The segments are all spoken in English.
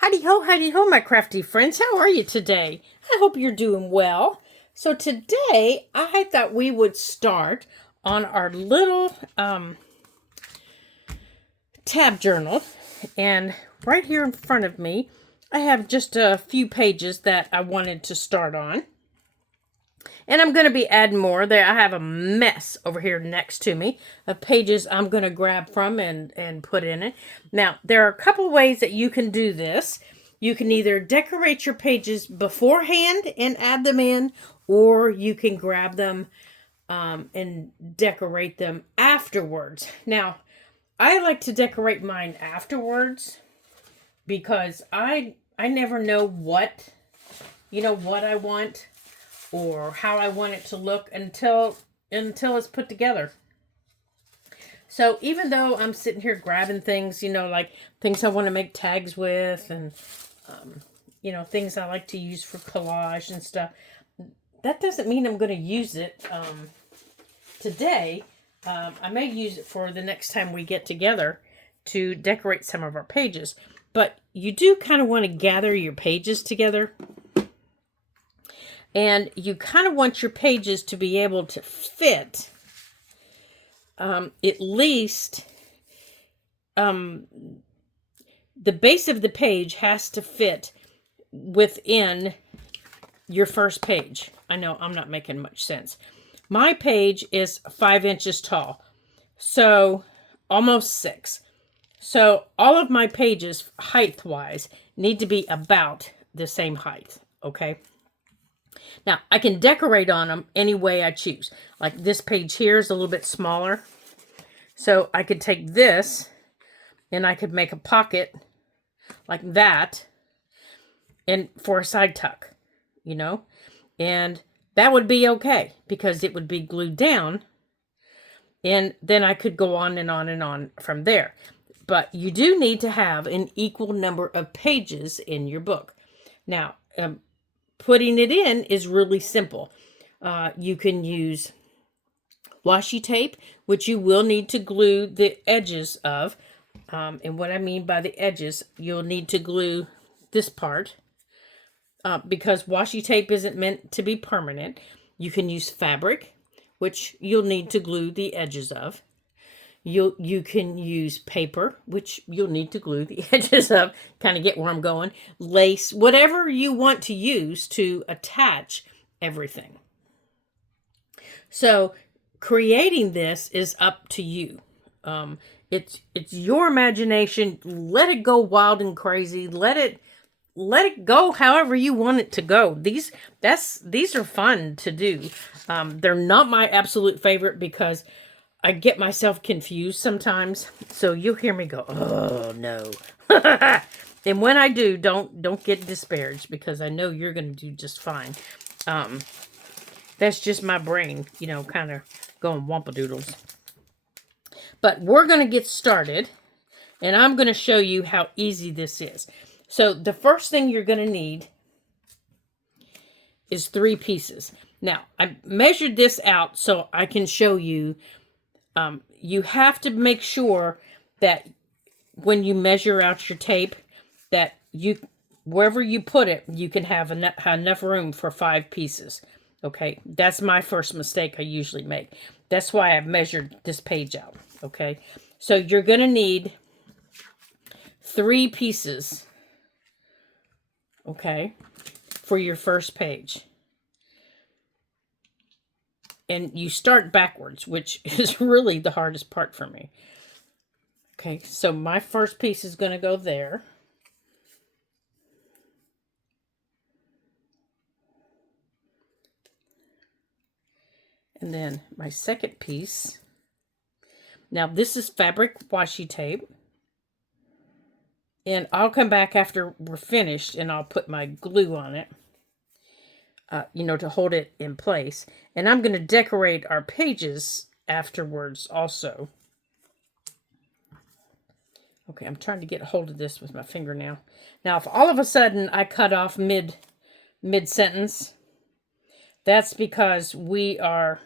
Howdy ho, my crafty friends. How are you today? I hope you're doing well. So today, I thought we would start on our little tab journal. And right here in front of me, I have just a few pages that I wanted to start on. And I'm going to be adding more. There, I have a mess over here next to me of pages I'm going to grab from and put in it. Now, there are a couple of ways that you can do this. You can either decorate your pages beforehand and add them in, or you can grab them and decorate them afterwards. Now, I like to decorate mine afterwards because I never know what I want or how I want it to look until it's put together. So even though I'm sitting here grabbing things, like things I want to make tags with and, things I like to use for collage and stuff, that doesn't mean I'm going to use it today. I may use it for the next time we get together to decorate some of our pages. But you do kind of want to gather your pages together. And you kind of want your pages to be able to fit at least the base of the page has to fit within your first page. I know I'm not making much sense. My page is 5 inches tall, so almost 6. So all of my pages, height-wise, need to be about the same height, okay? Now, I can decorate on them any way I choose. Like this page here is a little bit smaller. So I could take this and I could make a pocket like that and for a side tuck, and that would be okay because it would be glued down, and then I could go on and on and on from there. But you do need to have an equal number of pages in your book. Now, putting it in is really simple. You can use washi tape, which you will need to glue the edges of. And what I mean by the edges, you'll need to glue this part because washi tape isn't meant to be permanent. You can use fabric, which you'll need to glue the edges of. You can use paper, which you'll need to glue the edges of, kind of get where I'm going. Lace, whatever you want to use to attach everything. So creating this is up to you. It's your imagination. Let it go wild and crazy. Let it go however you want it to go. These are fun to do. They're not my absolute favorite because I get myself confused sometimes. So you'll hear me go, oh no. And when I do, don't get disparaged because I know you're going to do just fine. That's just my brain, kind of going whompadoodles. But we're going to get started, and I'm going to show you how easy this is. So the first thing you're going to need is 3 pieces. Now, I measured this out so I can show you. You have to make sure that when you measure out your tape, that wherever you put it, you can have enough room for 5 pieces. Okay, that's my first mistake I usually make. That's why I've measured this page out. Okay, so you're going to need 3 pieces, okay, for your first page. And you start backwards, which is really the hardest part for me. Okay, so my first piece is going to go there. And then my second piece. Now, this is fabric washi tape. And I'll come back after we're finished and I'll put my glue on it. To hold it in place. And I'm going to decorate our pages afterwards also. Okay, I'm trying to get a hold of this with my finger now. Now, if all of a sudden I cut off mid-sentence, that's because we are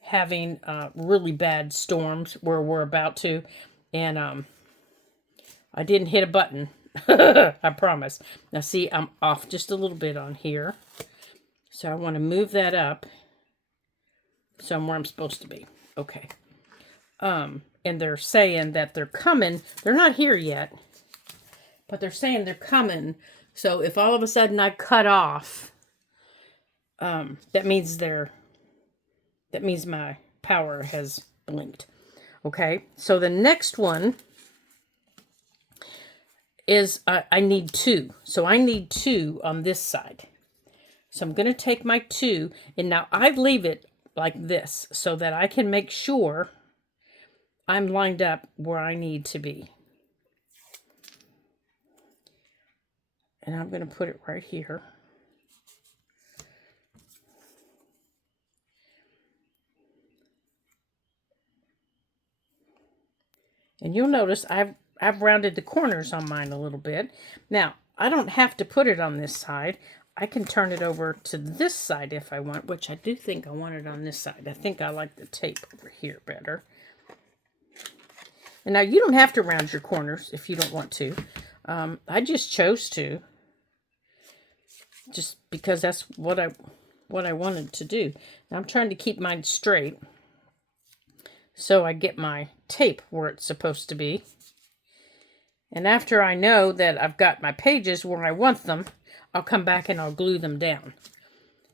having really bad storms where we're about to. And I didn't hit a button I promise. Now see, I'm off just a little bit on here. So I want to move that up somewhere I'm supposed to be. Okay. And they're saying that they're coming. They're not here yet, but they're saying they're coming. So if all of a sudden I cut off, that means my power has blinked. Okay. So the next one is I need 2. So I need 2 on this side. So I'm going to take my 2, and now I leave it like this so that I can make sure I'm lined up where I need to be. And I'm going to put it right here. And you'll notice I've rounded the corners on mine a little bit. Now, I don't have to put it on this side. I can turn it over to this side if I want, which I do think I want it on this side. I think I like the tape over here better. And now you don't have to round your corners if you don't want to. I just chose to, just because that's what I wanted to do. Now I'm trying to keep mine straight so I get my tape where it's supposed to be. And after I know that I've got my pages where I want them, I'll come back and I'll glue them down.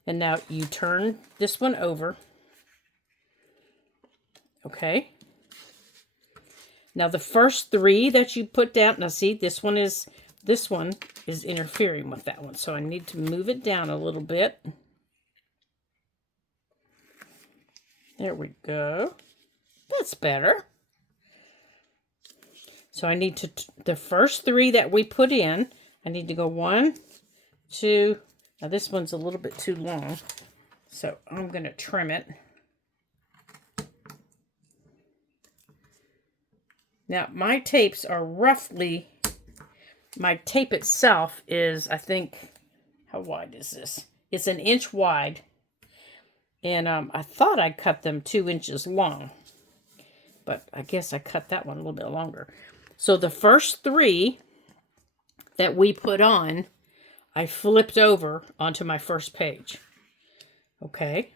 And now you turn this one over. Okay. Now the first 3 that you put down, now see, this one is interfering with that one. So I need to move it down a little bit. There we go. That's better. So I need to, the first 3 that we put in, I need to go 1, 2, now this one's a little bit too long, so I'm going to trim it. Now my tapes are roughly, my tape itself is, I think, how wide is this? It's 1 inch wide, and I thought I cut them 2 inches long, but I guess I cut that one a little bit longer. So the first 3 that we put on, I flipped over onto my first page. Okay.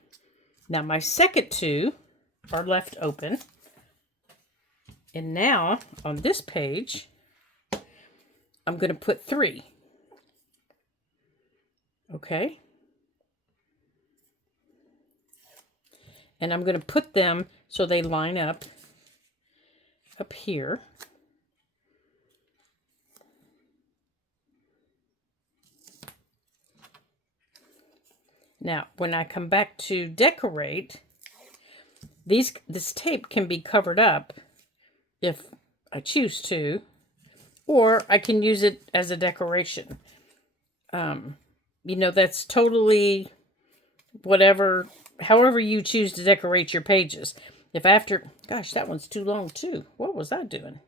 Now my second 2 are left open. And now on this page, I'm going to put 3. Okay. And I'm going to put them so they line up here. Now, when I come back to decorate, this tape can be covered up if I choose to, or I can use it as a decoration. You know, that's totally whatever, however you choose to decorate your pages. If after, gosh, that one's too long too. What was I doing?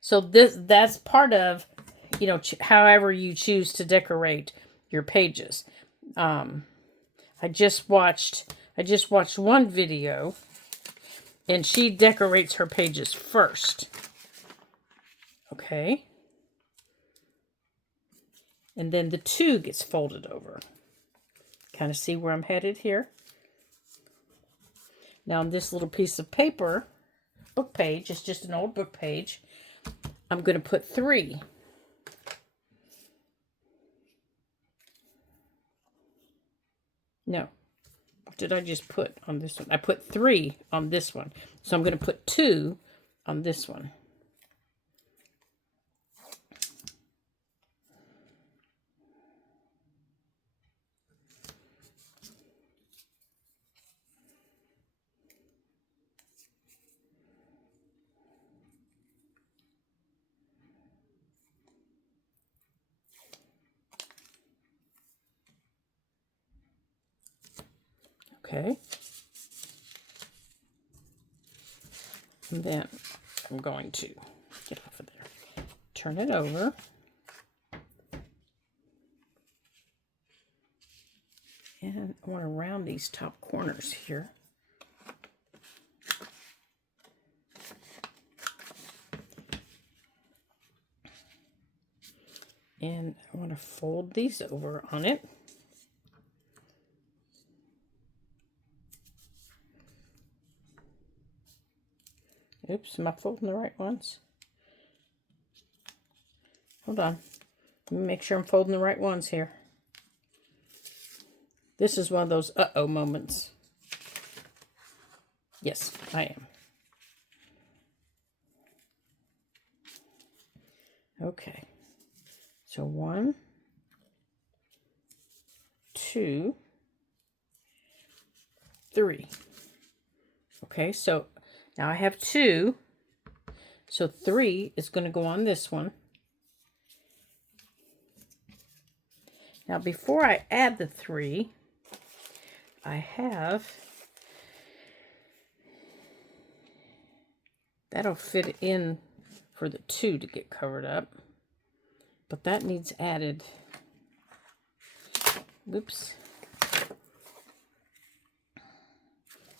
So that's part of, you know, however you choose to decorate your pages. I just watched one video, and she decorates her pages first. Okay. And then the 2 gets folded over. Kind of see where I'm headed here? Now on this little piece of paper, book page, it's just an old book page, I'm going to put 3. No. What did I just put on this one? I put 3 on this one. So I'm going to put 2 on this one. Okay. And then I'm going to get off of there. Turn it over. And I want to round these top corners here. And I want to fold these over on it. Oops, am I folding the right ones? Hold on. Let me make sure I'm folding the right ones here. This is one of those uh-oh moments. Yes, I am. Okay. So 1, 2, 3. Okay, so now I have 2. So 3 is going to go on this one. Now before I add the 3, I have, that'll fit in for the 2 to get covered up, but that needs added. Oops.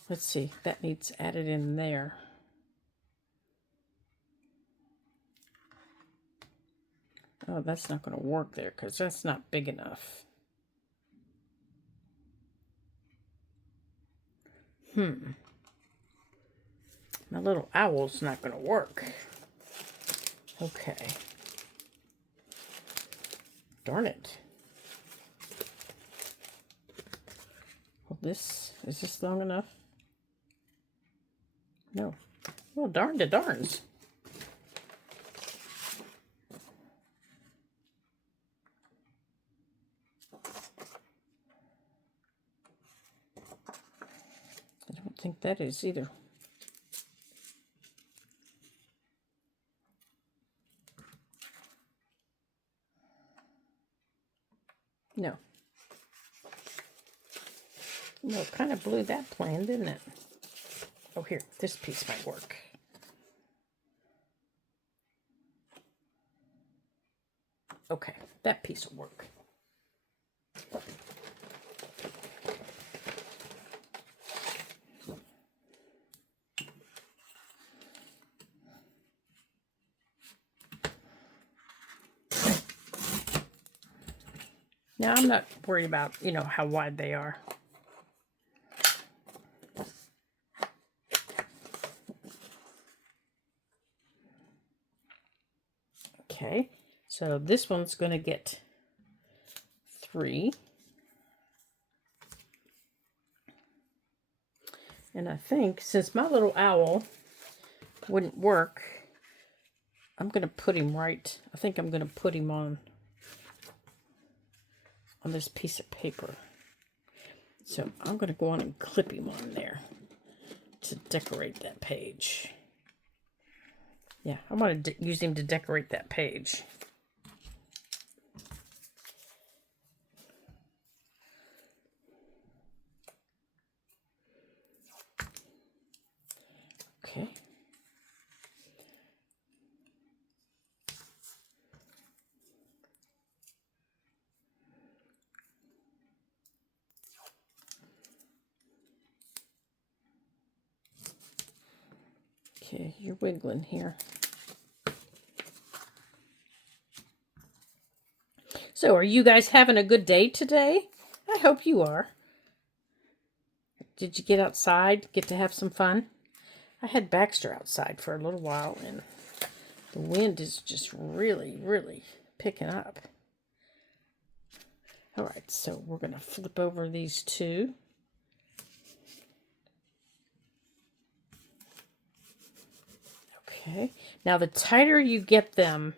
Let's see, that needs added in there. Oh, that's not going to work there because that's not big enough. My little owl's not going to work. Okay. Darn it. Well, is this long enough? No. Well, darn to darns. I don't think that is either. No. Well, it kind of blew that plan, didn't it? Oh, here, this piece might work. Okay, that piece will work. Now, I'm not worried about, how wide they are. Okay, so this one's going to get 3. And I think since my little owl wouldn't work, I'm going to put him right. I think I'm going to put him on this piece of paper. So I'm going to go on and clip him on there to decorate that page. Yeah, I want to use him to decorate that page. Okay. Okay, you're wiggling here. So, are you guys having a good day today? I hope you are. Did you get outside, get to have some fun? I had Baxter outside for a little while, and the wind is just really, really picking up. All right, so we're going to flip over these 2. Okay, now the tighter you get them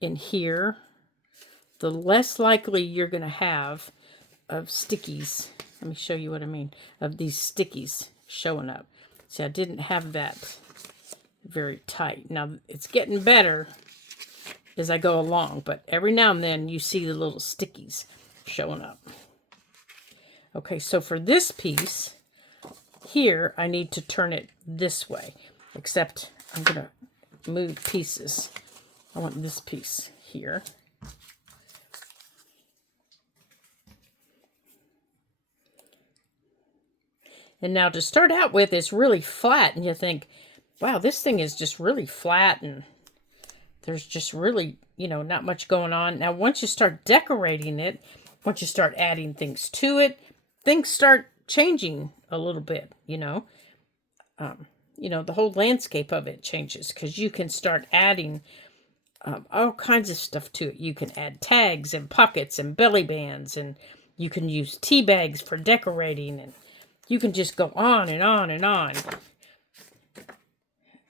in here, the less likely you're going to have of stickies. Let me show you what I mean, of these stickies showing up. See, I didn't have that very tight. Now, it's getting better as I go along, but every now and then you see the little stickies showing up. Okay, so for this piece here, I need to turn it this way, except I'm going to move pieces. I want this piece here. And now to start out with, it's really flat, and you think, wow, this thing is just really flat, and there's just really, not much going on. Now, once you start decorating it, once you start adding things to it, things start changing a little bit, the whole landscape of it changes because you can start adding all kinds of stuff to it. You can add tags and pockets and belly bands, and you can use tea bags for decorating, and you can just go on and on and on.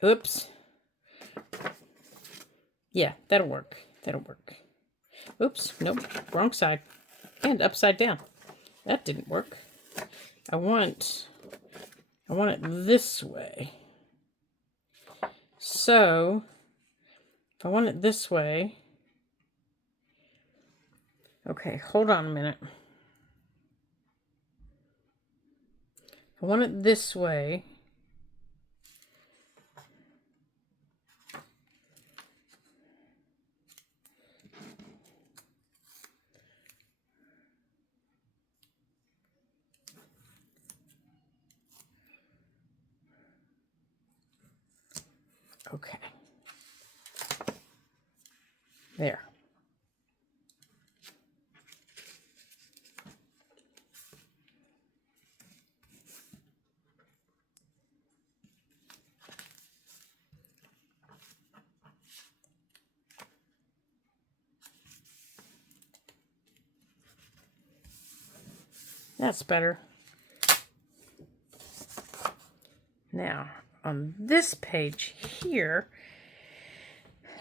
Oops. Yeah, that'll work. That'll work. Oops, nope, wrong side. And upside down. That didn't work. I want it this way. So, if I want it this way, okay, hold on a minute. If I want it this way, okay. There. That's better. Now, on this page here,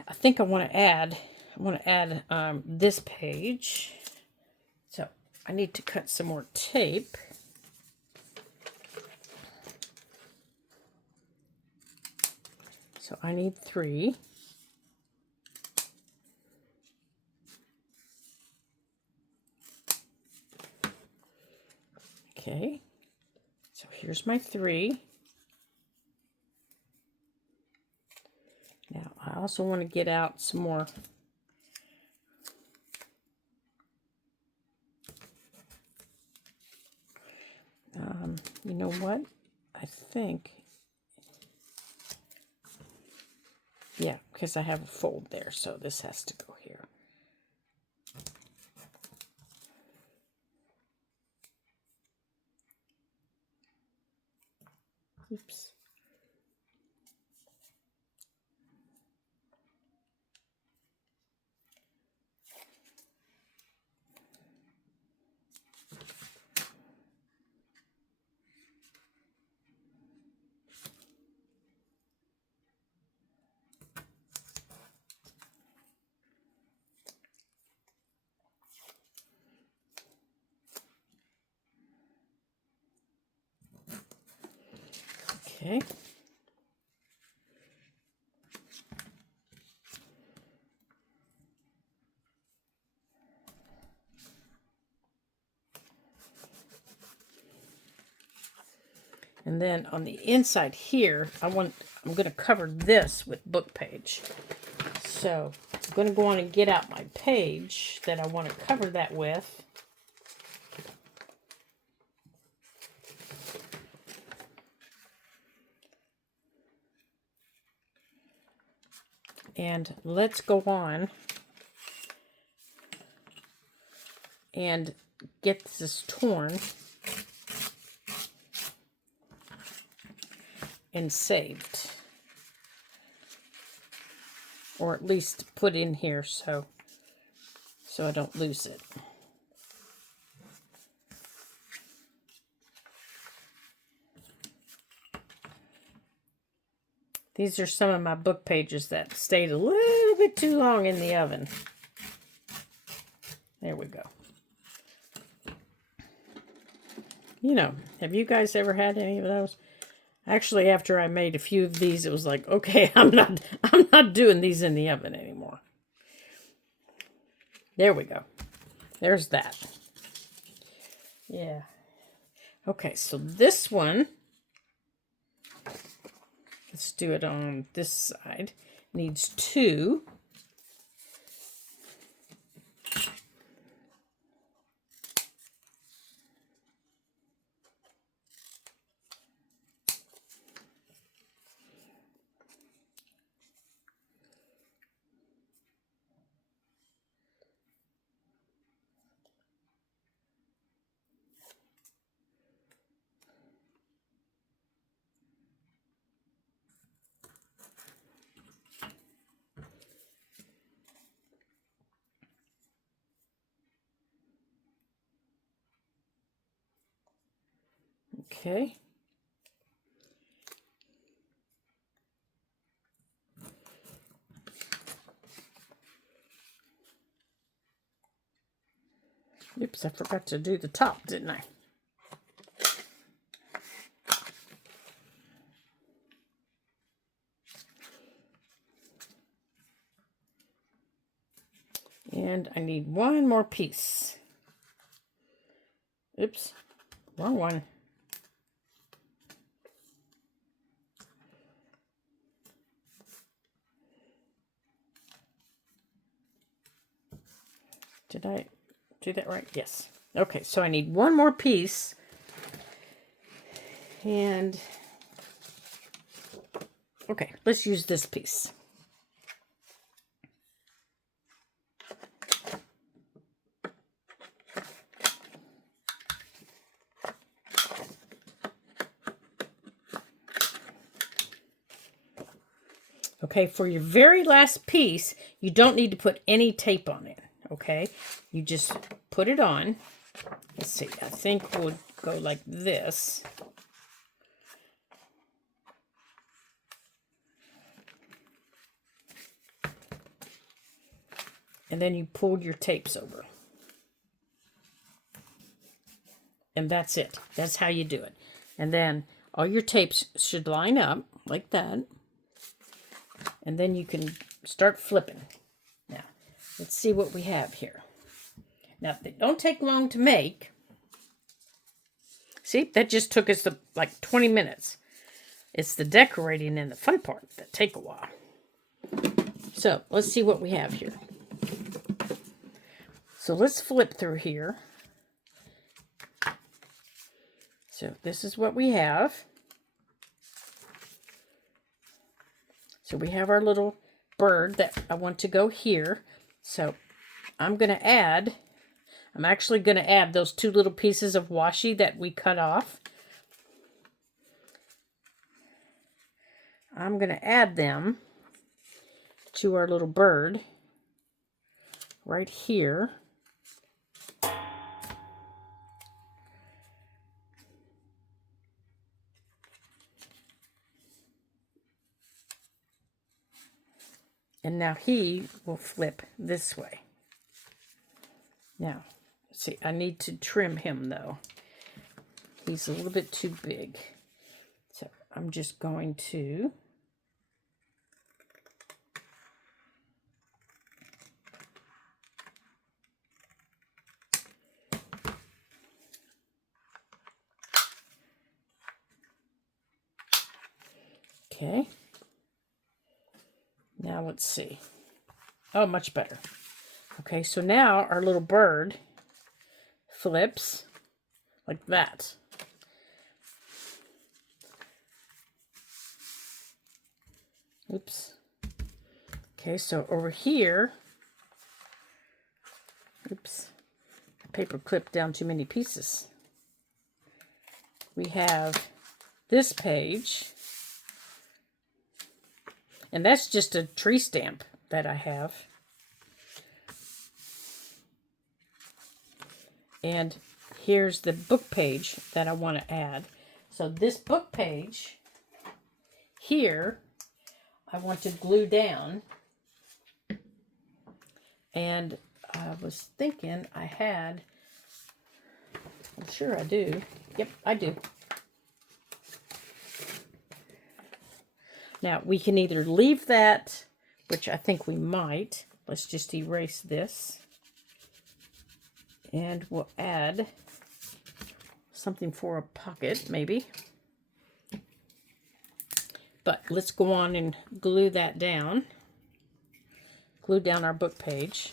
I think I want to add this page. So I need to cut some more tape. So I need 3. Okay, so here's my 3. Now I also want to get out some more you know what? I think, yeah, because I have a fold there, so this has to go here. Oops. Okay. And then on the inside here, I'm going to cover this with book page. So I'm going to go on and get out my page that I want to cover that with. And let's go on and get this torn and saved, or at least put in here so I don't lose it. These are some of my book pages that stayed a little bit too long in the oven. There we go. Have you guys ever had any of those? Actually, after I made a few of these, it was like, okay, I'm not doing these in the oven anymore. There we go. There's that. Yeah. Okay, so this one, let's do it on this side, needs 2. Okay. Oops, I forgot to do the top, didn't I? And I need one more piece. Oops, wrong one. Did I do that right? Yes. Okay, so I need one more piece. And, okay, let's use this piece. Okay, for your very last piece, you don't need to put any tape on it, okay? You just put it on. Let's see, I think we'll go like this. And then you pull your tapes over. And that's it. That's how you do it. And then all your tapes should line up like that. And then you can start flipping. Now, let's see what we have here. Now, they don't take long to make. See, that just took us like 20 minutes. It's the decorating and the fun part that take a while. So, let's see what we have here. So, let's flip through here. So, this is what we have. So, we have our little bird that I want to go here. So, I'm actually going to add those two little pieces of washi that we cut off. I'm going to add them to our little bird right here. And now he will flip this way. Now, let's see, I need to trim him though. He's a little bit too big. So I'm just going to okay. Now let's see. Oh, much better. Okay, so now our little bird flips like that. Oops. Okay, so over here, oops, the paper clipped down too many pieces. We have this page, and that's just a tree stamp that I have. And here's the book page that I want to add. So this book page here, I want to glue down. And I was thinking I had, I'm sure I do. Yep, I do. Now, we can either leave that, which I think we might. Let's just erase this. And we'll add something for a pocket, maybe. But let's go on and glue that down. Glue down our book page.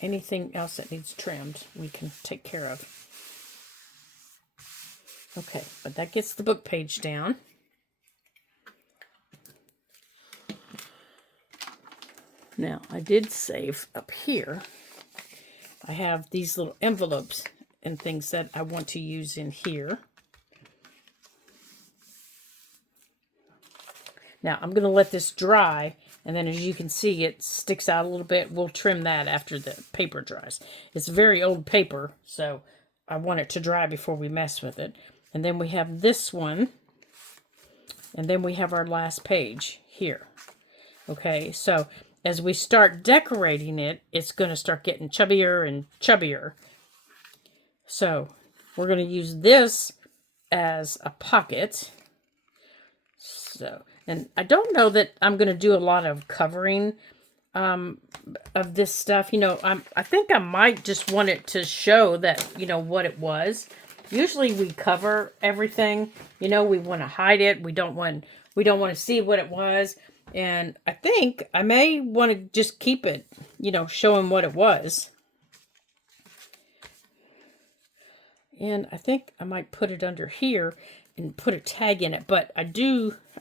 anything else that needs trimmed, we can take care of. Okay, but that gets the book page down. Now, I did save up here. I have these little envelopes and things that I want to use in here. Now, I'm going to let this dry, and then as you can see, it sticks out a little bit. We'll trim that after the paper dries. It's very old paper, so I want it to dry before we mess with it. And then we have this one, and then we have our last page here. Okay, so as we start decorating it, it's going to start getting chubbier and chubbier. So we're going to use this as a pocket. So, and I don't know that I'm going to do a lot of covering of this stuff. You know, I think I might just want it to show that, you know, what it was. Usually we cover everything. You know, we want to hide it. We don't want to see what it was. And I think I may want to just keep it, you know, showing what it was. And I think I might put it under here and put a tag in it. But I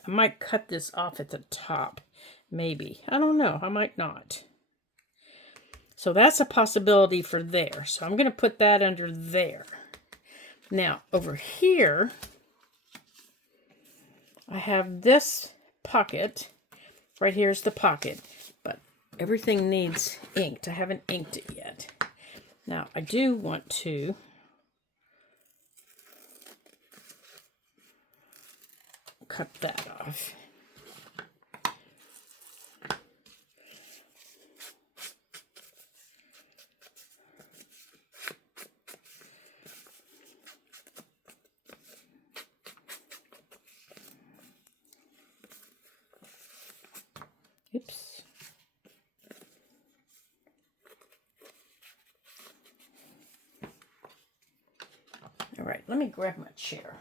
might cut this off at the top. Maybe. I don't know. I might not. So that's a possibility for there. So I'm going to put that under there. Now, over here, I have this pocket. Right here's the pocket. But everything needs inked. I haven't inked it yet. Now, I do want to cut that off. Oops. All right, let me grab my chair.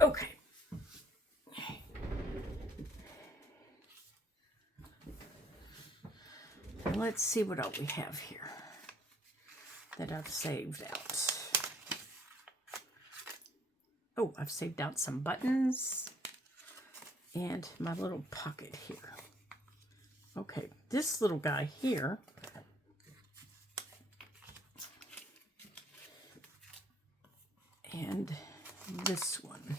Okay. Let's see what all we have here that I've saved out. Oh, I've saved out some buttons and my little pocket here. Okay, this little guy here and this one.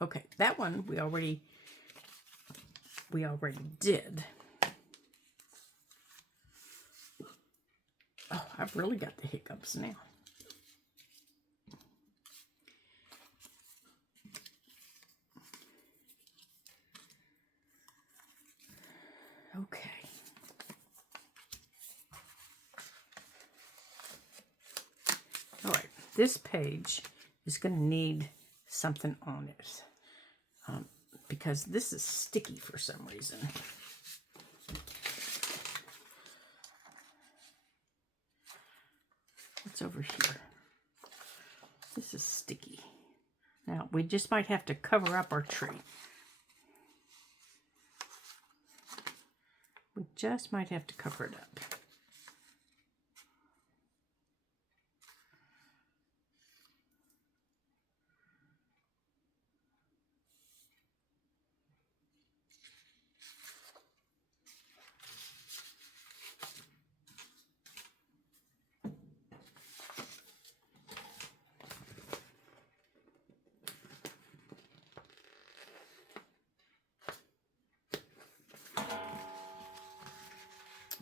Okay, that one we already did. Oh, I've really got the hiccups now. Okay. All right, this page is going to need something on it because this is sticky for some reason. What's over here? This is sticky. Now, we just might have to cover up our tree. We just might have to cover it up.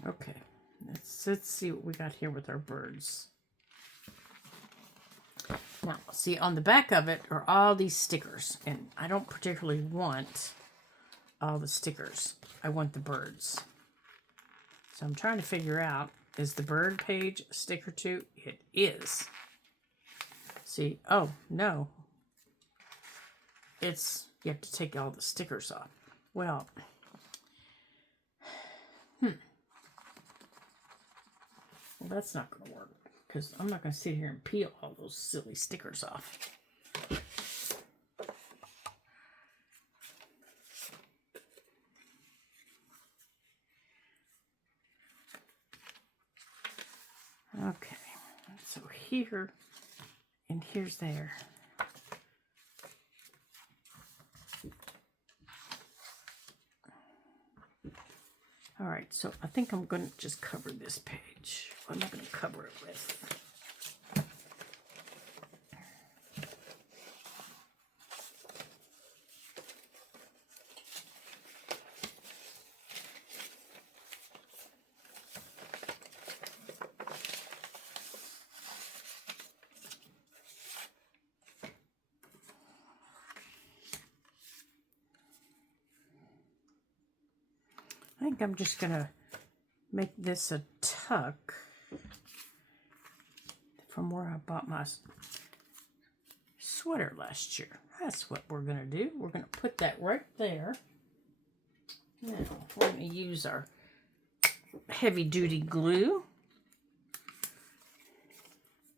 Okay, let's see what we got here with our birds. Now, see, on the back of it are all these stickers, and I don't particularly want all the stickers. I want the birds. So I'm trying to figure out, is the bird page a sticker too? It is. See, oh, no. It's, you have to take all the stickers off. Well, well, that's not going to work because I'm not going to sit here and peel all those silly stickers off. Okay, so here and here's there. All right, so I think I'm going to just cover this page. What am I going to cover it with? I think I'm just going to make this a tuck from where I bought my sweater last year. That's what we're going to do. We're going to put that right there. Now, we're going to use our heavy-duty glue.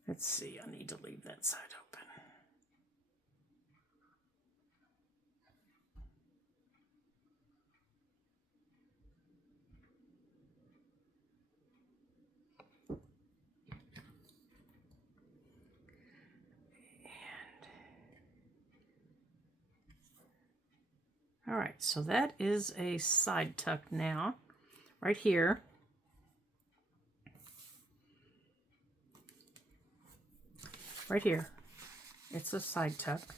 Let's see, I need to leave that side open. All right, so that is a side tuck now, right here. Right here, it's a side tuck.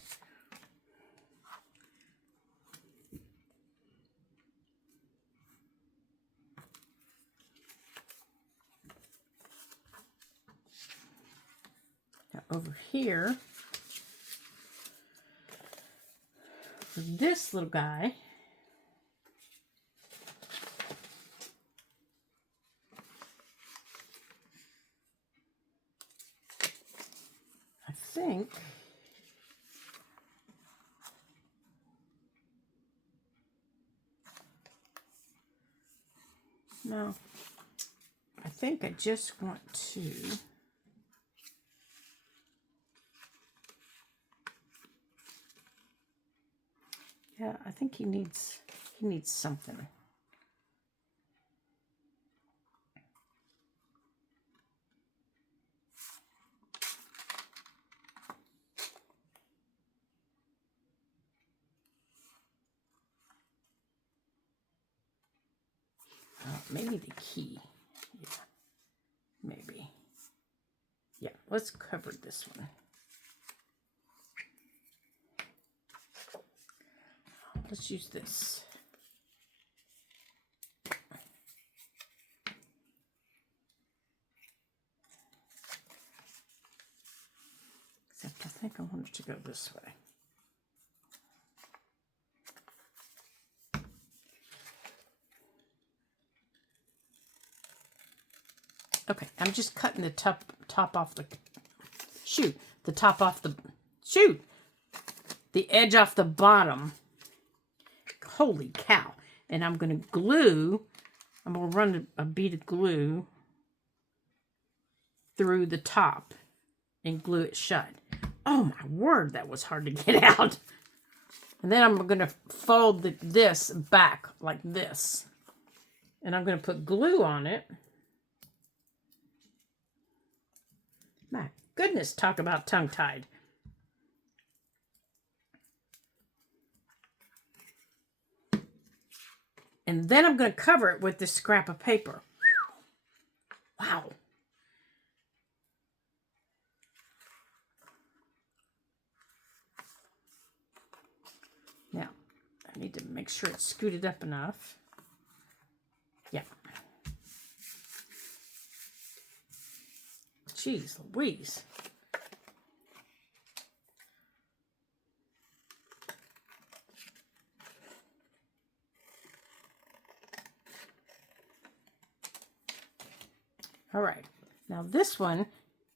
Now over here, for this little guy, I think no, I think I just want to yeah, I think he needs something. Maybe the key. Yeah, maybe. Yeah, let's cover this one. Let's use this. Except I think I want it to go this way. Okay, I'm just cutting the top off the, the edge off the bottom. Holy cow. And I'm going to run a bead of glue through the top and glue it shut. Oh my word, that was hard to get out. And then I'm going to fold this back like this. And I'm going to put glue on it. My goodness, talk about tongue-tied. And then I'm going to cover it with this scrap of paper. Wow. Now, I need to make sure it's scooted up enough. Yeah. Jeez Louise. All right. Now this one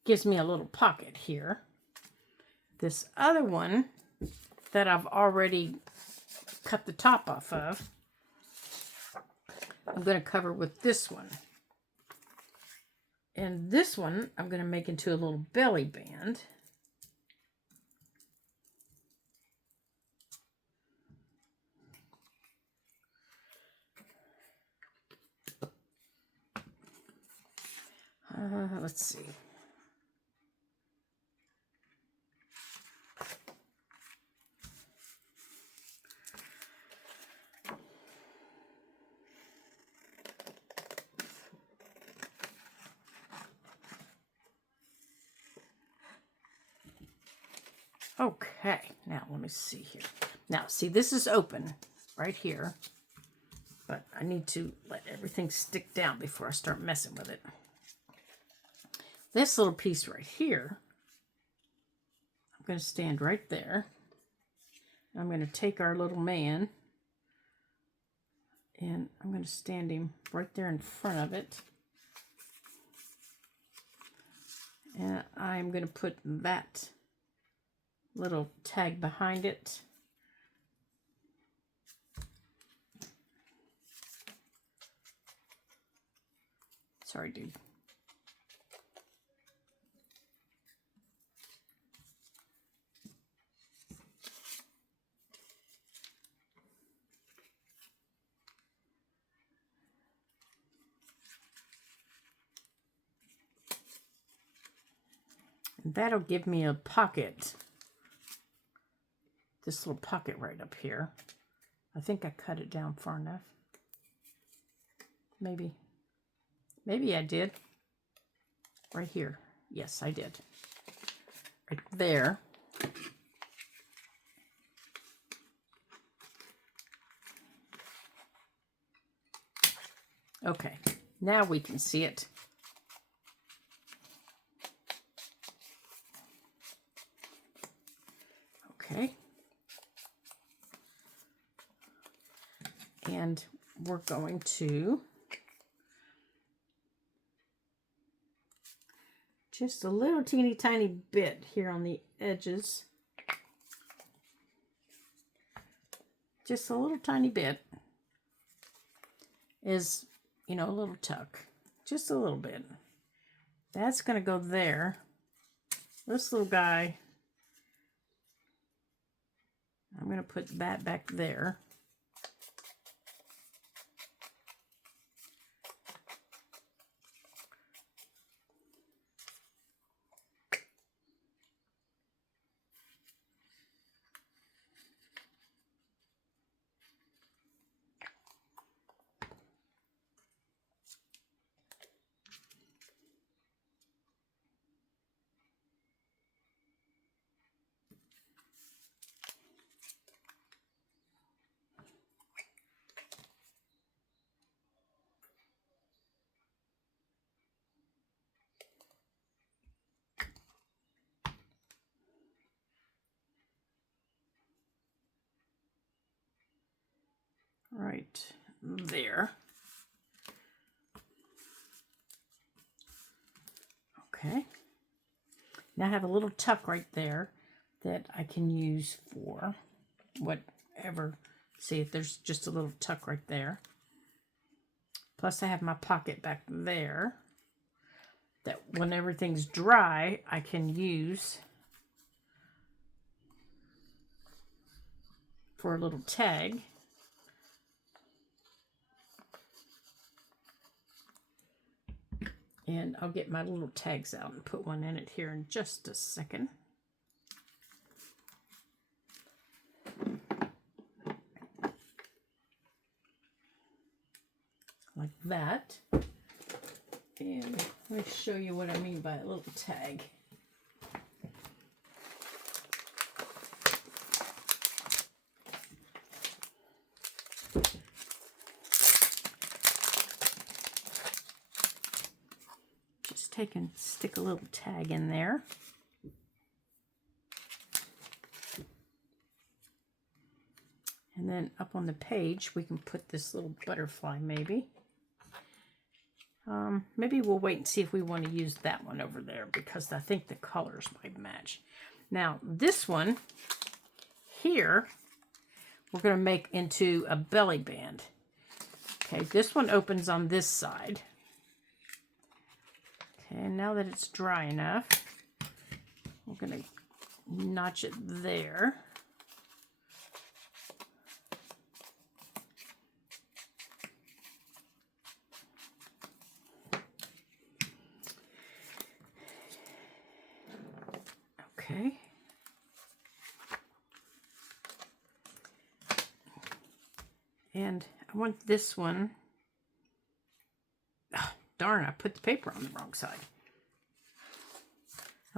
gives me a little pocket here. This other one that I've already cut the top off of, I'm going to cover with this one. And this one I'm going to make into a little belly band. Let's see. Okay, now let me see here. Now, see, this is open right here, but I need to let everything stick down before I start messing with it. This little piece right here, I'm going to stand right there. I'm going to take our little man, and I'm going to stand him right there in front of it. And I'm going to put that little tag behind it. Sorry, dude. And that'll give me a pocket. This little pocket right up here. I think I cut it down far enough. Maybe I did. Right here. Yes, I did. Right there. Okay, now we can see it. Okay. And we're going to just a little teeny tiny bit here on the edges. Just a little tiny bit is, you know, a little tuck. Just a little bit. That's going to go there. This little guy, I'm going to put that back there. Right there. Okay. Now I have a little tuck right there that I can use for whatever. See if there's just a little tuck right there. Plus I have my pocket back there that when everything's dry, I can use for a little tag. And I'll get my little tags out and put one in it here in just a second. Like that. And let me show you what I mean by a little tag. Take and stick a little tag in there. And then up on the page, we can put this little butterfly maybe. Maybe we'll wait and see if we want to use that one over there because I think the colors might match. Now, this one here, we're going to make into a belly band. Okay, this one opens on this side. And now that it's dry enough, we're going to notch it there. Okay. And I want this one. Oh, darn, I put the paper on the wrong side.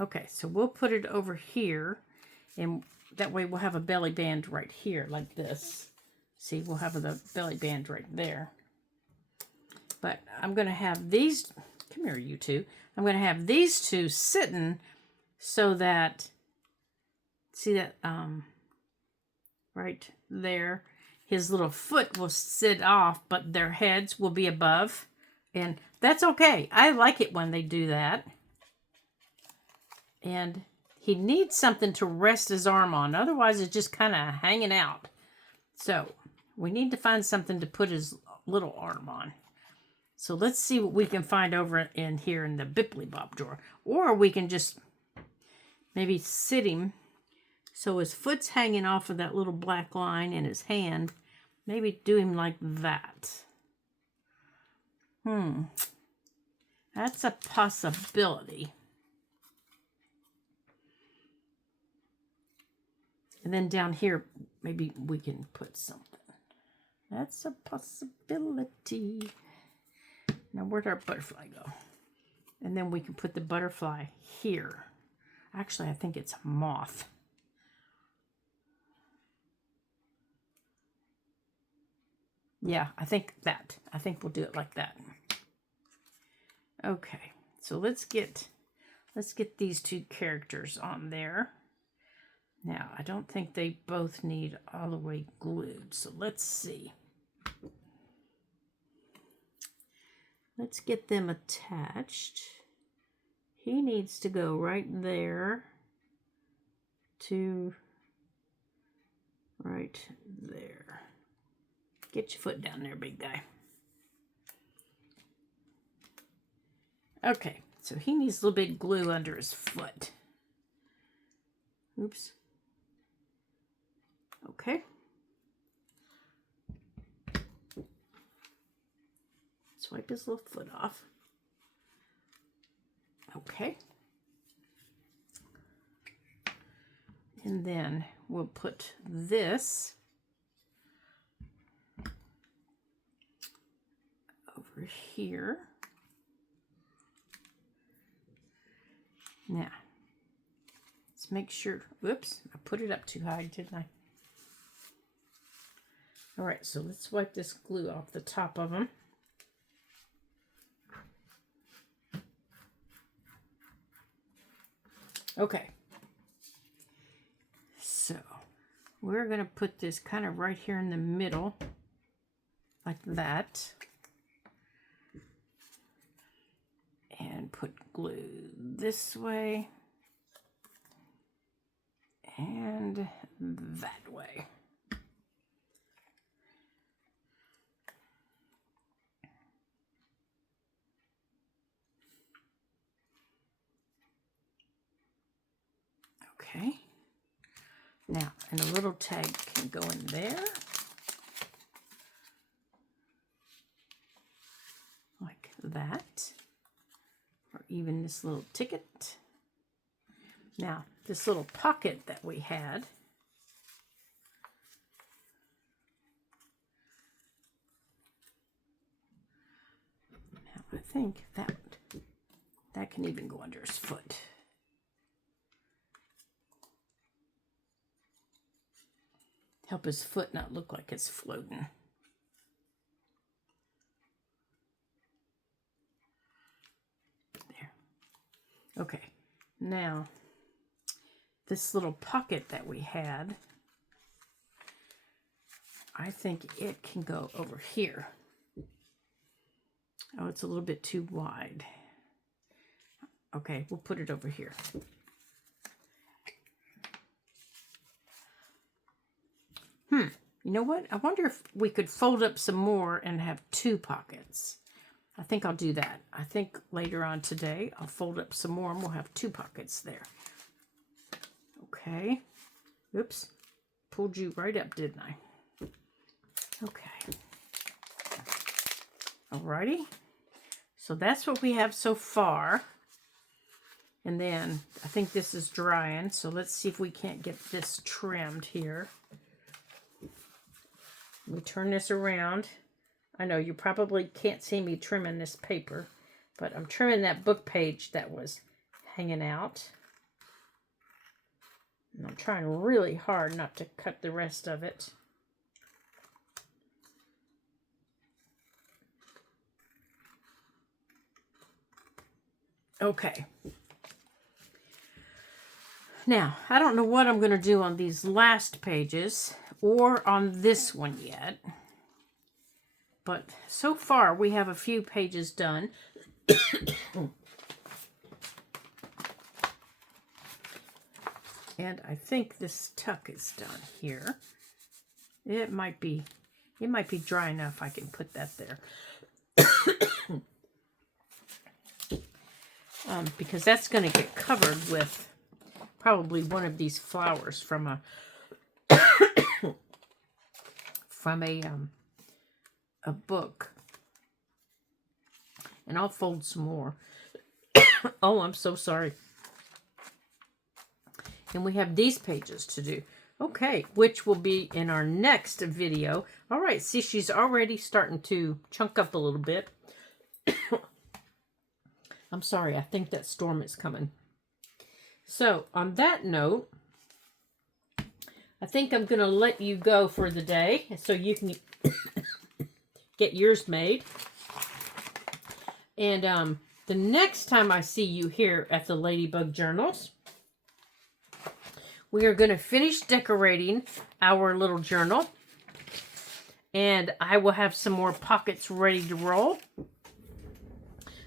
Okay, so we'll put it over here, and that way we'll have a belly band right here, like this. See, we'll have the belly band right there. But I'm going to have these, come here, you two. I'm going to have these two sitting so that, see that, right there, his little foot will sit off, but their heads will be above. And that's okay. I like it when they do that. And he needs something to rest his arm on. Otherwise, it's just kind of hanging out. So we need to find something to put his little arm on. So let's see what we can find over in here in the Bipply Bob drawer. Or we can just maybe sit him so his foot's hanging off of that little black line in his hand. Maybe do him like that. That's a possibility. And then down here, maybe we can put something. That's a possibility. Now, where'd our butterfly go? And then we can put the butterfly here. Actually, I think it's a moth. Yeah, I think we'll do it like that. Okay, so let's get these two characters on there. Now, I don't think they both need all the way glued, so let's see. Let's get them attached. He needs to go right there to right there. Get your foot down there, big guy. Okay, so he needs a little bit of glue under his foot. Oops. Okay. Swipe his little foot off. Okay. And then we'll put this over here. Now, let's make sure, whoops, I put it up too high, didn't I? All right, so let's wipe this glue off the top of them. Okay. So, we're going to put this kind of right here in the middle, like that. And put glue this way and that way. Okay. Now, and a little tag can go in there. Like that. Or even this little ticket. Now, this little pocket that we had. Now, I think that can even go under his foot. Help his foot not look like it's floating. There. Okay, now this little pocket that we had, I think it can go over here. Oh, it's a little bit too wide. Okay, we'll put it over here. You know what? I wonder if we could fold up some more and have two pockets. I think I'll do that. I think later on today, I'll fold up some more and we'll have two pockets there. Okay. Oops. Pulled you right up, didn't I? Okay. Alrighty. So that's what we have so far. And then I think this is drying, so let's see if we can't get this trimmed here. Let me turn this around. I know you probably can't see me trimming this paper, but I'm trimming that book page that was hanging out. And I'm trying really hard not to cut the rest of it. Okay. Now, I don't know what I'm going to do on these last pages or on this one yet. But so far, we have a few pages done. And I think this tuck is done here. It might be dry enough I can put that there. Because that's going to get covered with probably one of these flowers from a a book. And I'll fold some more. Oh, I'm so sorry. And we have these pages to do. Okay, which will be in our next video. All right, see, she's already starting to chunk up a little bit. I'm sorry, I think that storm is coming. So, on that note, I think I'm going to let you go for the day so you can get yours made. And the next time I see you here at the Ladybug Journals, we are going to finish decorating our little journal. And I will have some more pockets ready to roll.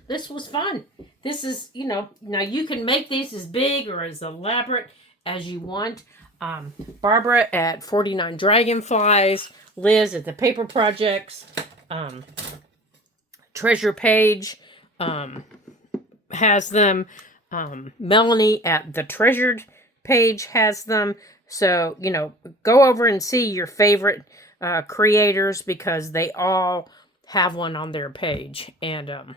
This was fun. This is, you know, now you can make these as big or as elaborate as you want. Barbara at 49 Dragonflies, Liz at the Paper Projects, Treasure Page has them. Melanie at the Treasured Page has them. So, you know, go over and see your favorite creators because they all have one on their page. And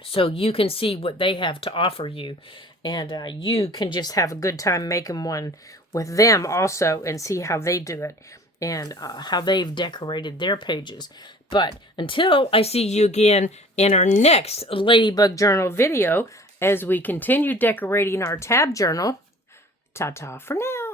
so you can see what they have to offer you. And you can just have a good time making one with them also and see how they do it and how they've decorated their pages. But until I see you again in our next Ladybug Journal video, as we continue decorating our tab journal, ta-ta for now.